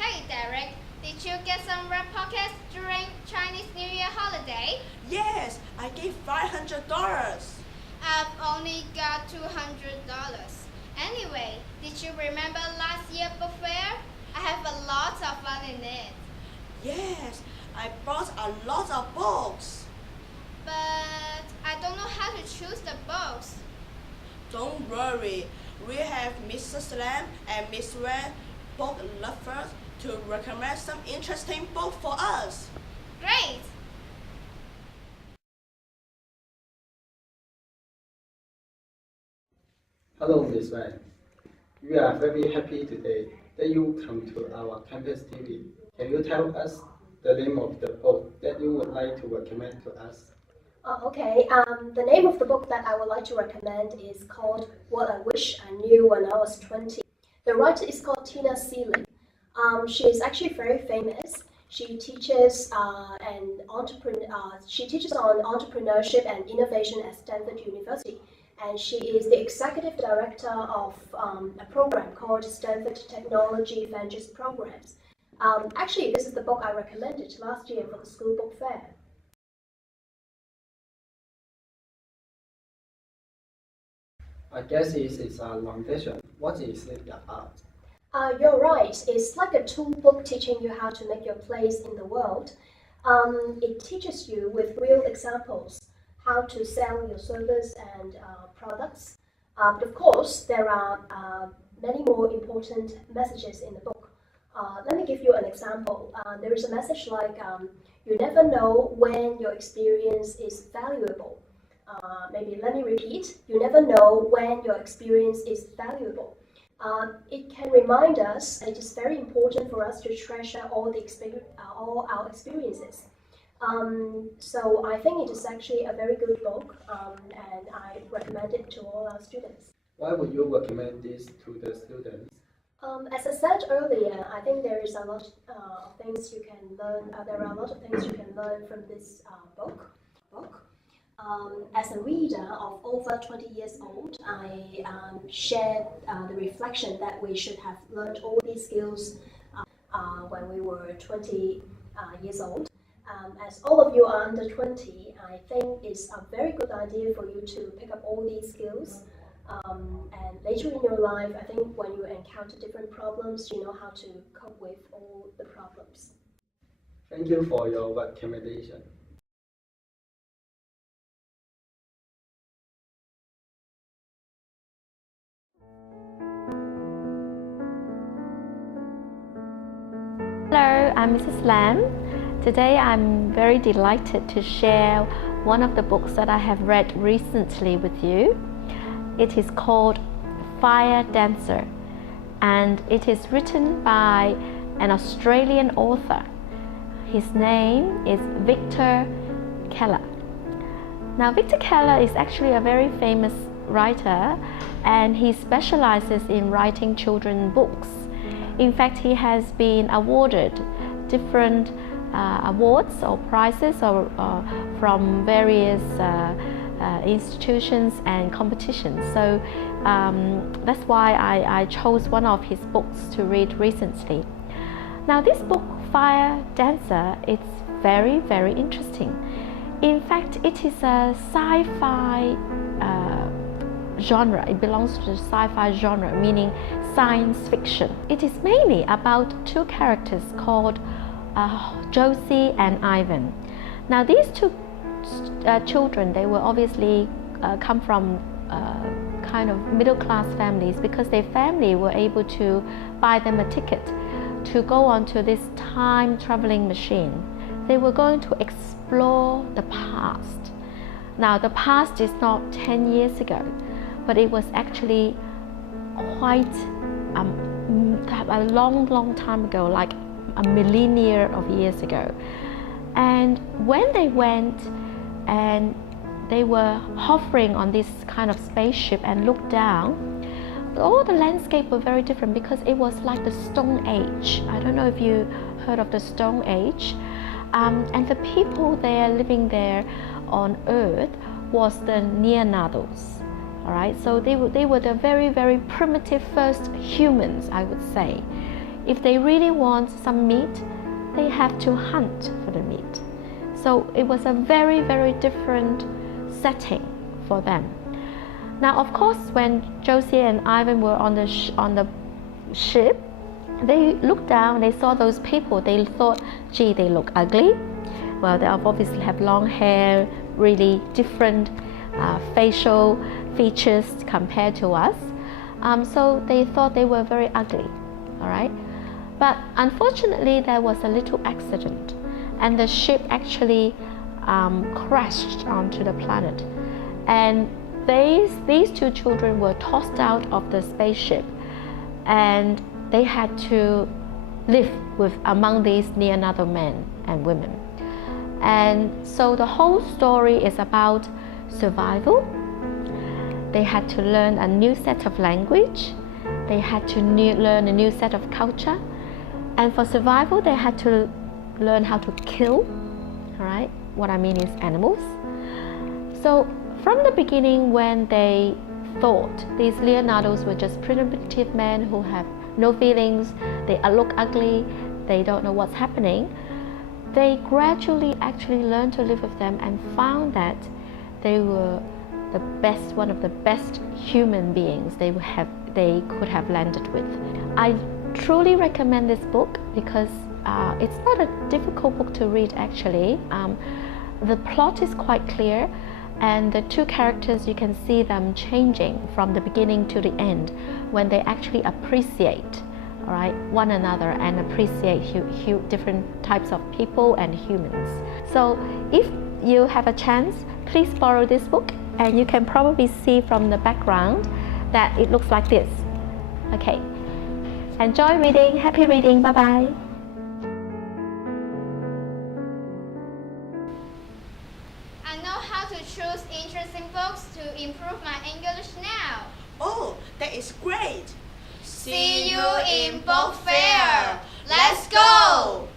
Hey Derek, did you get some red pockets during Chinese New Year holiday? Yes, I gave $500. I've only got $200. Anyway, did you remember last year's book fair? I have a lot of fun in it. Yes, I bought a lot of books. But I don't know how to choose the books. Don't worry, we have Mrs. Lam and Miss Red, book lovers, to recommend some interesting books for us. Great! Hello, Ms. Wang. We are very happy today that you come to our campus TV. Can you tell us the name of the book that you would like to recommend to us? Okay, the name of the book that I would like to recommend is called What I Wish I Knew When I Was 20. The writer is called Tina Seeley. She is actually very famous. She teaches she teaches on entrepreneurship and innovation at Stanford University, and she is the executive director of a program called Stanford Technology Ventures Programs. Actually, this is the book I recommended last year for the school book fair. I guess it is a non-fiction. What is it about? You're right. It's like a toolbook teaching you how to make your place in the world. It teaches you with real examples how to sell your service and products. But of course, there are many more important messages in the book. Let me give you an example. There is a message like, you never know when your experience is valuable. Maybe let me repeat. You never know when your experience is valuable. It can remind us it is very important for us to treasure all our experiences. So I think it is actually a very good book, and I recommend it to all our students. Why would you recommend this to the students? As I said earlier, I think there is a lot of things you can learn. There are a lot of things you can learn from this book. As a reader of over 20 years old, I shared the reflection that we should have learned all these skills when we were 20 years old. As all of you are under 20, I think it's a very good idea for you to pick up all these skills. And later in your life, I think when you encounter different problems, you know how to cope with all the problems. Thank you for your recommendation. Hello, I'm Mrs. Lam. Today I'm very delighted to share one of the books that I have read recently with you. It is called Fire Dancer, and it is written by an Australian author. His name is Victor Keller. Now, Victor Keller is actually a very famous writer, and he specializes in writing children's books. In fact, he has been awarded different awards or prizes from various institutions and competitions. So that's why I chose one of his books to read recently. Now, this book, Fire Dancer, it's very, very interesting. In fact, it is a sci-fi genre. It belongs to the sci-fi genre, meaning science fiction. It is mainly about two characters called Josie and Ivan. Now, these two children, they will obviously come from kind of middle-class families, because their family were able to buy them a ticket to go onto this time-traveling machine. They were going to explore the past. Now, the past is not 10 years ago, but it was actually quite a long time ago, like a millennia of years ago. And when they went and they were hovering on this kind of spaceship and looked down, all the landscape were very different, because it was like the Stone Age. I don't know if you heard of the Stone Age. And the people there living there on Earth was the Neanderthals. All right, so they were the very, very primitive first humans, I would say. if they really want some meat, they have to hunt for the meat. So it was a very, very different setting for them. Now, of course, when Josie and Ivan were on the ship, they looked down, they saw those people, they thought, gee, they look ugly. Well, they obviously have long hair, really different facial features compared to us. So they thought they were very ugly, all right? But unfortunately, there was a little accident, and the ship actually crashed onto the planet. And these two children were tossed out of the spaceship, and they had to live among these Leonardo men and women. And so the whole story is about survival. They had to learn a new set of language. They had to learn a new set of culture. And for survival, they had to learn how to kill, all right? What I mean is animals. So from the beginning, when they thought these Leonardos were just primitive men who have no feelings, they look ugly, they don't know what's happening, they gradually actually learned to live with them and found that they were one of the best human beings they could have landed with. I truly recommend this book because it's not a difficult book to read actually. The plot is quite clear, and the two characters, you can see them changing from the beginning to the end when they actually appreciate, all right, one another and appreciate different types of people and humans. So if you have a chance, please borrow this book, and you can probably see from the background that it looks like this. Okay, enjoy reading, happy reading, bye-bye. I know how to choose interesting books to improve my English now. Oh, that is great! See you in book fair. Let's go!